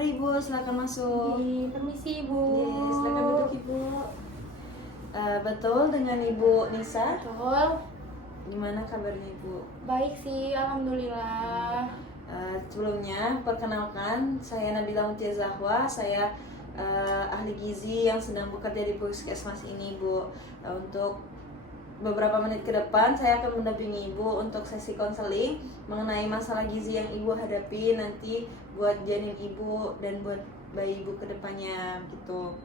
Mari Ibu, silakan masuk. Permisi Ibu. Yes, silakan duduk Ibu. Betul dengan Ibu Nisa. Betul. Gimana kabarnya Ibu? Baik sih, alhamdulillah. Sebelumnya perkenalkan, saya Nabila Mutia Zahwa. Saya ahli gizi yang sedang bekerja di Puskesmas ini Ibu. Untuk beberapa menit ke depan saya akan mendampingi Ibu untuk sesi konseling mengenai masalah gizi yang Ibu hadapi nanti buat janin Ibu dan buat bayi Ibu ke depannya gitu.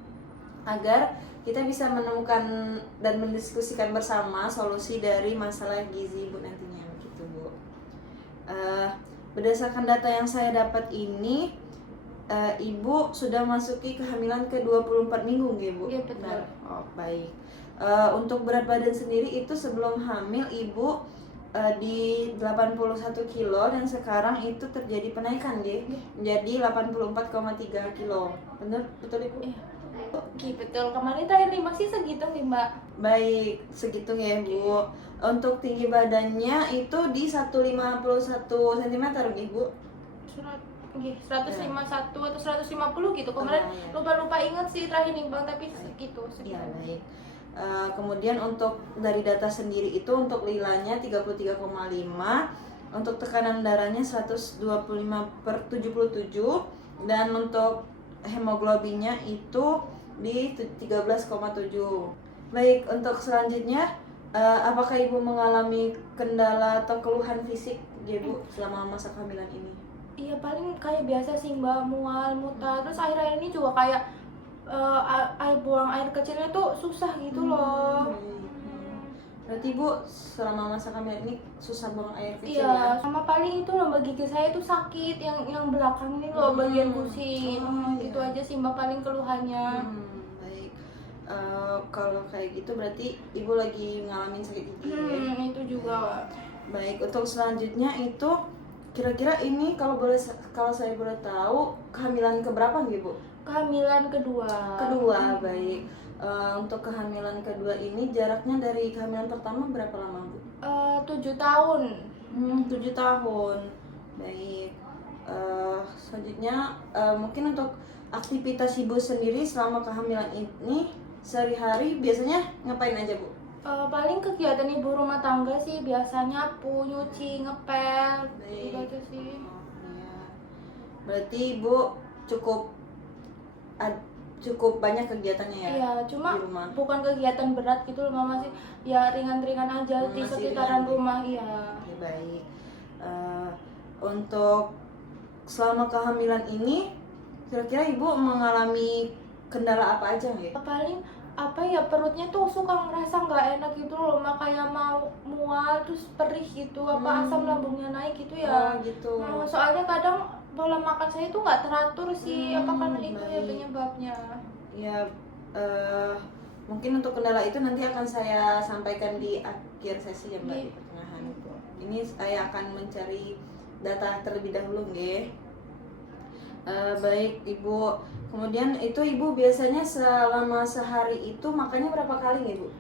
Agar kita bisa menemukan dan mendiskusikan bersama solusi dari masalah gizi Ibu nantinya gitu Bu. Berdasarkan data yang saya dapat ini, Ibu sudah masuki kehamilan ke 24 minggu nggih Bu? Iya, betul. Oh, baik. Untuk berat badan sendiri itu sebelum hamil Ibu di 81 kilo dan sekarang itu terjadi penaikan nggih menjadi 84,3 kilo. Betul Ibu? Iya. Oke, betul. Kemarin terakhir nih masih segitu nih Mbak. Baik, segitu ya Bu. Untuk tinggi badannya itu di 151 cm nggih Bu? 151 atau 150 gitu. Kemarin iya. lupa ingat sih terakhir nih Bang, tapi segitu. Iya, baik. Kemudian untuk dari data sendiri itu untuk lilanya 33,5, untuk tekanan darahnya 125/77, dan untuk hemoglobinnya itu di 13,7. Baik, untuk selanjutnya apakah Ibu mengalami kendala atau keluhan fisik Bu selama masa kehamilan ini? Iya, paling kayak biasa sih Mbak, mual, muntah. Terus akhir-akhir ini juga kayak buang air kecilnya tuh susah gitu loh. Berarti Bu selama masa kehamilan ini susah buang air kecil Iya, ya? sama paling itu loh gigi saya tuh sakit yang belakang ini loh, bagian gusi. Gitu iya. aja sih Mbak paling keluhannya. Baik. Kalau kayak gitu berarti Ibu lagi ngalamin sakit gigi ya? Itu juga. Baik, untuk selanjutnya itu kira-kira ini kalau saya boleh tahu kehamilan keberapa nih Bu? Kehamilan kedua. Kedua, baik. Untuk kehamilan kedua ini jaraknya dari kehamilan pertama berapa lama Bu? 7 tahun. 7 tahun. Baik. Selanjutnya mungkin untuk aktivitas Ibu sendiri selama kehamilan ini sehari-hari biasanya ngapain aja Bu? Paling kegiatan ibu rumah tangga sih, biasanya nyapu, nyuci, ngepel, gitu aja sih. Iya. Berarti Ibu cukup banyak kegiatannya ya? Iya, cuma di rumah. bukan kegiatan berat gitu loh Mama sih. Ya ringan-ringan aja di Masih sekitaran ringan. rumah, iya. Oke, baik. Untuk selama kehamilan ini kira-kira Ibu mengalami kendala apa aja nggak? Paling apa ya, perutnya tuh suka ngerasa nggak enak gitu loh, makanya mau mual terus perih gitu, asam lambungnya naik gitu ya. Oh, gitu. Soalnya kadang pola makan saya tuh nggak teratur sih, apa karena itu ya baik. penyebabnya. Ya, mungkin untuk kendala itu nanti akan saya sampaikan di akhir sesi ya Mbak, di pertengahan. Ini saya akan mencari data terlebih dahulu nggih. Baik Ibu, kemudian itu Ibu biasanya selama sehari itu makannya berapa kali nih Bu?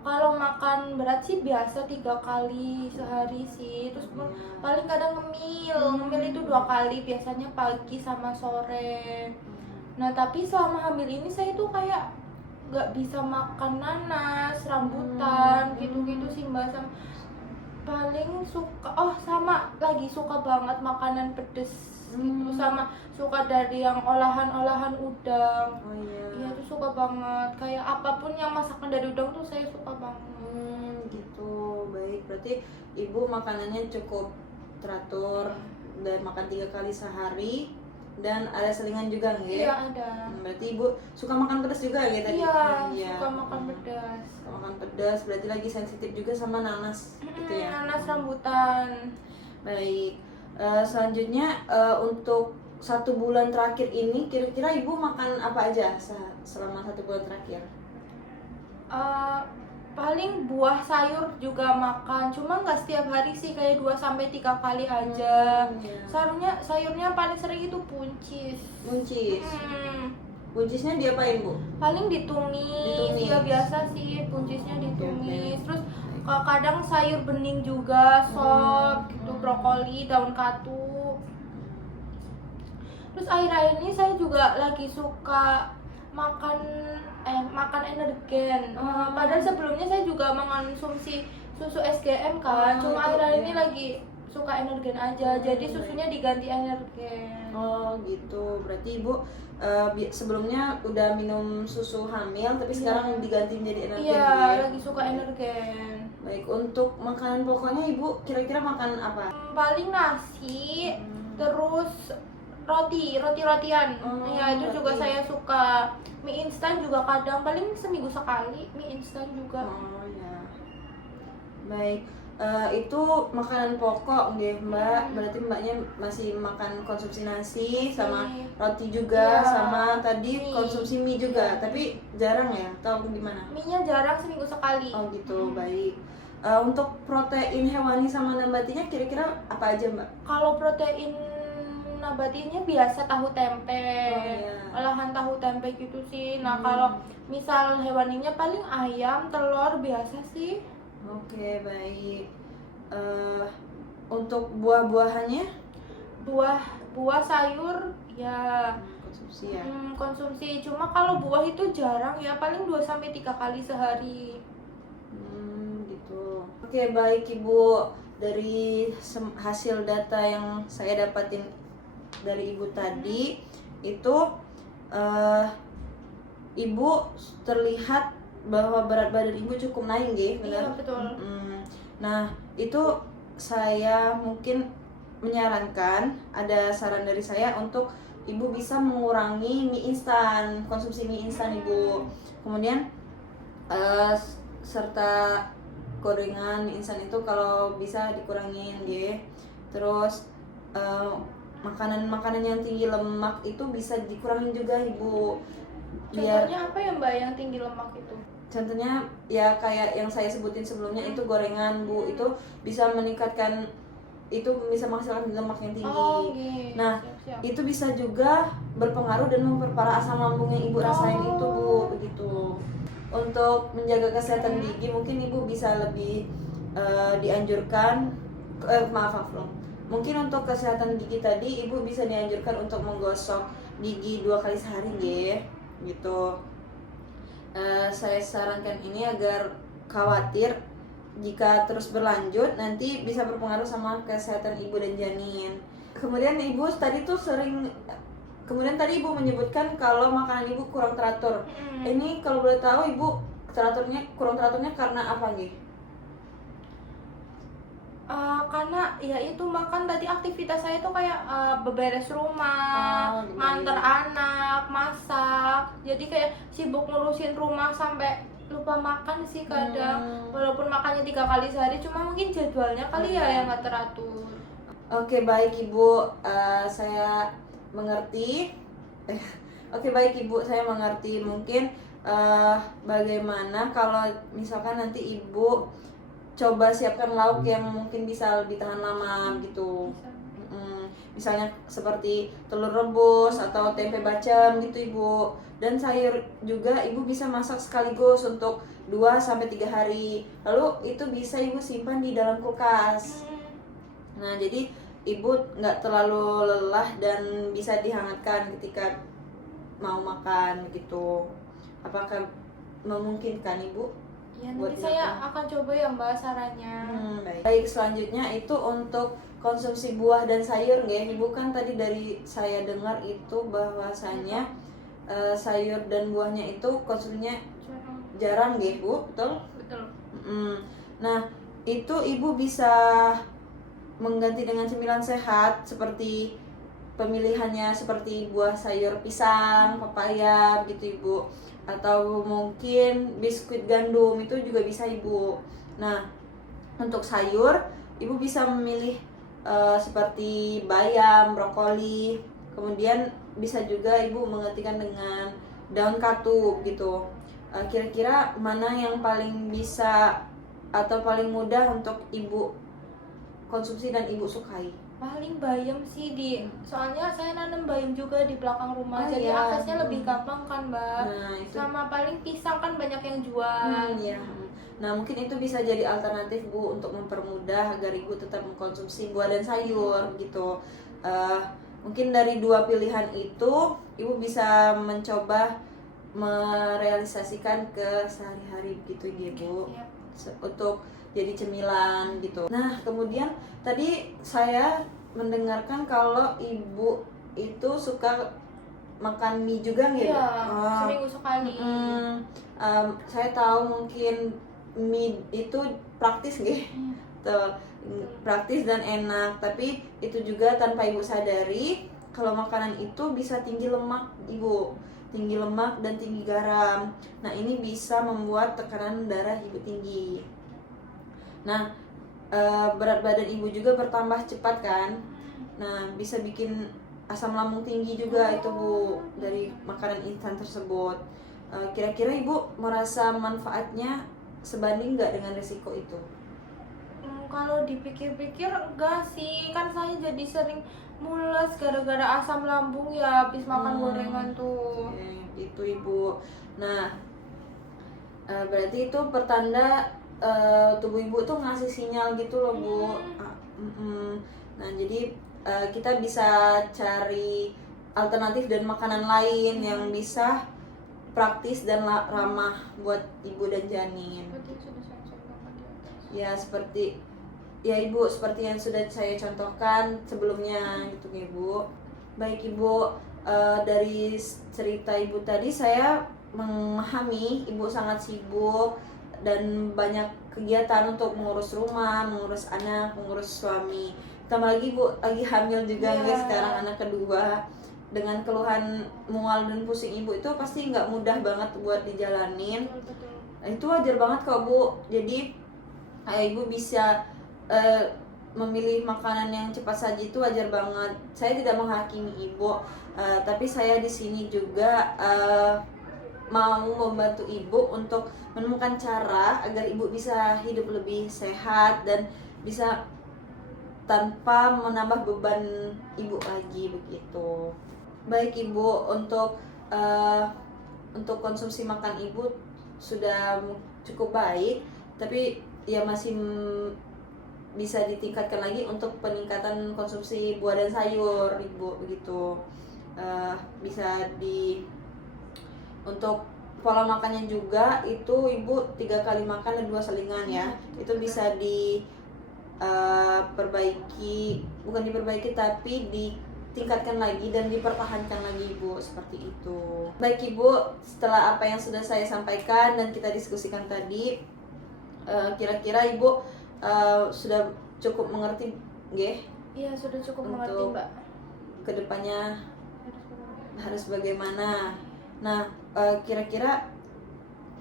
Kalau makan berat sih biasa 3 kali sehari sih, terus paling kadang ngemil itu 2 kali, biasanya pagi sama sore. Nah tapi selama hamil ini saya tuh kayak nggak bisa makan nanas, rambutan, gitu-gitu sih Mbak. Paling suka banget makanan pedes gitu, sama suka dari yang olahan-olahan udang. Oh iya. Iya tuh suka banget, kayak apapun yang masakan dari udang tuh saya suka banget. Gitu. Baik, berarti Ibu makanannya cukup teratur dan makan 3 kali sehari dan ada selingan juga nggak? Iya, ada. Berarti Ibu suka makan pedas juga ya tadi? Iya, suka makan pedas. Suka makan pedas, berarti lagi sensitif juga sama nanas gitu ya? Nanas, rambutan. Baik. Selanjutnya untuk 1 bulan terakhir ini kira-kira Ibu makan apa aja selama 1 bulan terakhir? Paling buah sayur juga makan, cuma nggak setiap hari sih, kayak 2-3 kali aja. Sayurnya paling sering itu buncis. Buncisnya diapain Bu? Paling ditumis. Iya biasa sih buncisnya ditumis. Terus kadang sayur bening juga, sop gitu, brokoli, daun katu. Terus akhir-akhir ini saya juga lagi suka makan makan energen. Padahal sebelumnya saya juga mengonsumsi susu SGM kan, cuma akhir-akhir ini lagi suka energen aja. Jadi susunya diganti energen. Oh gitu, berarti ibu sebelumnya udah minum susu hamil tapi sekarang diganti menjadi energen Iya, ya? lagi suka energen. Baik, untuk makanan pokoknya ibu kira-kira makan apa? Paling nasi, terus rotian. Ya itu juga roti. saya suka. Mie instan juga kadang, paling seminggu sekali mie instan juga. Oh ya. Baik, itu makanan pokok nggih Mbak. Berarti Mbaknya masih makan konsumsi nasi sama roti juga, Iya. sama tadi Mie. konsumsi mie juga, tapi jarang ya? Atau gimana? Mie-nya jarang, seminggu sekali. Oh gitu, baik. Untuk protein hewani sama nabatinya kira-kira apa aja Mbak? Kalau protein nabatinya biasa tahu tempe, iya. olahan tahu tempe gitu sih. Nah kalau misal hewaninya paling ayam, telur biasa sih. Oke, baik. Untuk buah-buahannya Buah sayur ya konsumsi ya? konsumsi. Cuma kalau buah itu jarang ya, paling 2-3 kali sehari. Gitu. Oke, baik Ibu. Dari hasil data yang saya dapatin dari Ibu tadi, itu Ibu terlihat bahwa berat badan Ibu cukup naik, nggih, benar? Iya, betul. Nah, itu saya mungkin menyarankan, ada saran dari saya untuk Ibu bisa mengurangi mie instan, konsumsi mie instan Ibu. Kemudian serta gorengan mie instan itu kalau bisa dikurangin ya. Terus makanan-makanan yang tinggi lemak itu bisa dikurangin juga Ibu. Contohnya apa ya Mbak yang tinggi lemak itu? Contohnya ya kayak yang saya sebutin sebelumnya itu gorengan Bu, itu bisa meningkatkan, itu bisa menghasilkan lemak yang tinggi. Okay. Nah, Siap-siap. itu bisa juga berpengaruh dan memperparah asam lambung yang Ibu rasain itu Bu, begitu. Untuk menjaga kesehatan gigi mungkin Ibu bisa lebih dianjurkan maaf loh. Mungkin untuk kesehatan gigi tadi Ibu bisa dianjurkan untuk menggosok gigi 2 kali sehari ya, gitu. Saya sarankan ini agar khawatir jika terus berlanjut nanti bisa berpengaruh sama kesehatan ibu dan janin. Kemudian ibu tadi ibu menyebutkan kalau makanan ibu kurang teratur. Ini kalau boleh tahu ibu kurang teraturnya karena apa nih? Karena ya itu makan tadi aktivitas saya tuh kayak beberes rumah, nganter anak, masak. Jadi kayak sibuk ngurusin rumah sampai lupa makan sih kadang. Walaupun makannya 3 kali sehari, cuma mungkin jadwalnya kali ya yang nggak teratur. Oke, baik Ibu, saya mengerti. Oke, baik Ibu, saya mengerti. Mungkin bagaimana kalau misalkan nanti Ibu coba siapkan lauk yang mungkin bisa lebih tahan lama gitu. Misalnya seperti telur rebus atau tempe bacem gitu Ibu. Dan sayur juga Ibu bisa masak sekaligus untuk 2-3 hari. Lalu itu bisa Ibu simpan di dalam kulkas. Nah, jadi Ibu nggak terlalu lelah dan bisa dihangatkan ketika mau makan gitu. Apakah memungkinkan Ibu? Ya, nanti saya akan coba ya Mbak sarannya. Baik, selanjutnya itu untuk konsumsi buah dan sayur nggih. Ibu kan tadi dari saya dengar itu bahwasanya sayur dan buahnya itu konsumsinya jarang nggih Bu, betul? Betul. Nah, itu Ibu bisa mengganti dengan cemilan sehat seperti pemilihannya seperti buah sayur pisang, pepaya gitu Ibu, atau mungkin biskuit gandum itu juga bisa Ibu. Nah, untuk sayur Ibu bisa memilih seperti bayam, brokoli, kemudian bisa juga Ibu menggantikan dengan daun katu gitu. Kira-kira mana yang paling bisa atau paling mudah untuk Ibu konsumsi dan Ibu sukai? Paling bayam sih soalnya saya nanam bayam juga di belakang rumah, jadi aksesnya lebih gampang kan Mbak. Nah, itu. Sama paling pisang kan banyak yang jual. Nah, mungkin itu bisa jadi alternatif Bu untuk mempermudah agar Ibu tetap mengkonsumsi buah dan sayur gitu. mungkin dari dua pilihan itu ibu bisa mencoba merealisasikan ke sehari-hari begitu ya bu, untuk jadi cemilan gitu. Nah kemudian tadi saya mendengarkan kalau ibu itu suka makan mie juga nggak? Iya, seminggu sekali. Saya tahu mungkin mie itu praktis nggih, tuh praktis dan enak, tapi itu juga tanpa ibu sadari kalau makanan itu bisa tinggi lemak ibu, tinggi lemak dan tinggi garam. Nah ini bisa membuat tekanan darah ibu tinggi. Nah berat badan ibu juga bertambah cepat kan. Nah bisa bikin asam lambung tinggi juga itu bu dari makanan instan tersebut. Kira-kira ibu merasa manfaatnya sebanding nggak dengan resiko itu? Kalau dipikir-pikir enggak sih, kan saya jadi sering mules gara-gara asam lambung ya habis makan gorengan tuh. Itu ibu. Nah berarti itu pertanda tubuh ibu tuh ngasih sinyal gitu loh bu. Nah jadi kita bisa cari alternatif dan makanan lain yang bisa praktis dan ramah buat ibu dan janin. Ya seperti ya ibu, seperti yang sudah saya contohkan sebelumnya gitu ya bu. Baik ibu, dari cerita ibu tadi saya memahami ibu sangat sibuk dan banyak kegiatan untuk mengurus rumah, mengurus anak, mengurus suami. Tambah lagi ibu lagi hamil juga nih sekarang anak kedua. Dengan keluhan mual dan pusing ibu itu pasti nggak mudah banget buat dijalanin. Itu wajar banget kok bu. Jadi ibu bisa memilih makanan yang cepat saji itu wajar banget. Saya tidak menghakimi ibu, tapi saya di sini juga mau membantu ibu untuk menemukan cara agar ibu bisa hidup lebih sehat dan bisa tanpa menambah beban ibu lagi begitu. Baik ibu, untuk konsumsi makan ibu sudah cukup baik, tapi ya masih bisa ditingkatkan lagi untuk peningkatan konsumsi buah dan sayur ibu begitu. Bisa untuk pola makannya juga itu ibu 3 kali makan dan 2 selingan ya. Itu bisa bukan diperbaiki tapi ditingkatkan lagi dan dipertahankan lagi ibu, seperti itu. Baik ibu, setelah apa yang sudah saya sampaikan dan kita diskusikan tadi, kira-kira ibu sudah cukup mengerti nggih? Iya, sudah cukup mengerti mbak. Kedepannya harus bagaimana? Nah kira-kira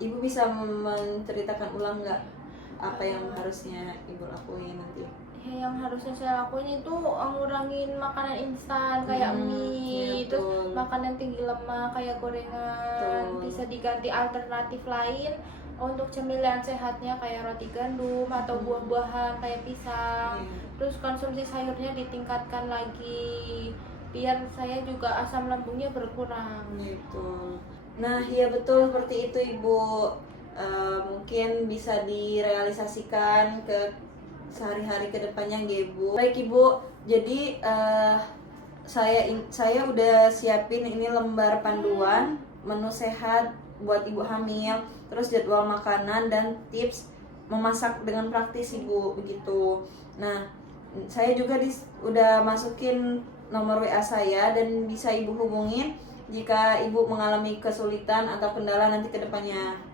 ibu bisa menceritakan ulang nggak apa yang harusnya ibu lakuin nanti? Ya, yang harusnya saya lakuin itu ngurangin makanan instan kayak mie, ya, terus makanan tinggi lemak kayak gorengan. Bisa diganti alternatif lain untuk cemilan sehatnya kayak roti gandum atau buah-buahan kayak pisang. Terus konsumsi sayurnya ditingkatkan lagi biar saya juga asam lambungnya berkurang. Gitu. Nah iya betul seperti itu ibu. Mungkin bisa direalisasikan ke sehari-hari kedepannya ibu. Baik ibu, jadi saya udah siapin ini lembar panduan menu sehat buat ibu hamil, terus jadwal makanan dan tips memasak dengan praktis ibu begitu. Nah saya juga udah masukin nomor WA saya dan bisa ibu hubungin jika ibu mengalami kesulitan atau kendala nanti kedepannya.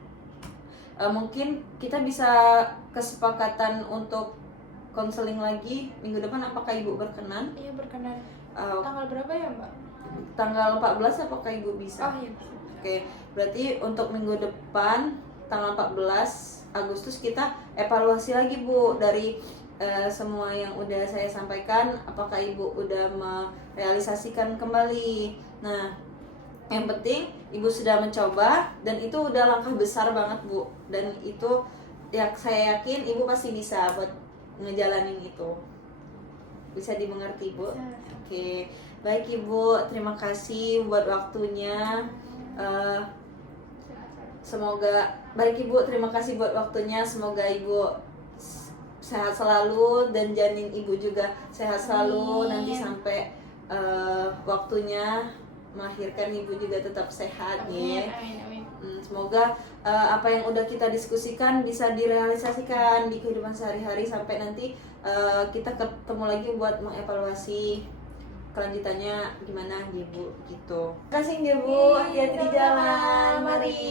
Mungkin kita bisa kesepakatan untuk konseling lagi minggu depan, apakah ibu berkenan? Iya berkenan. Tanggal berapa ya mbak? Tanggal 14 apakah ibu bisa? Oh iya bisa. Oke, berarti untuk minggu depan tanggal 14 Agustus kita evaluasi lagi bu dari semua yang udah saya sampaikan, apakah ibu udah merealisasikan kembali. Nah yang penting ibu sudah mencoba dan itu udah langkah besar banget bu, dan itu ya saya yakin ibu pasti bisa buat ngejalanin itu. Bisa dimengerti bu? Oke, baik ibu, terima kasih buat waktunya. Semoga baik ibu, terima kasih buat waktunya. Semoga ibu sehat selalu dan janin ibu juga sehat selalu. Nanti sampai waktunya melahirkan, Ibu juga tetap sehat ya. Amin. Semoga apa yang udah kita diskusikan bisa direalisasikan di kehidupan sehari-hari sampai nanti kita ketemu lagi buat mengevaluasi kelanjutannya gimana Ibu gitu. Terima kasih Ibu, hati-hati di jalan. Mari.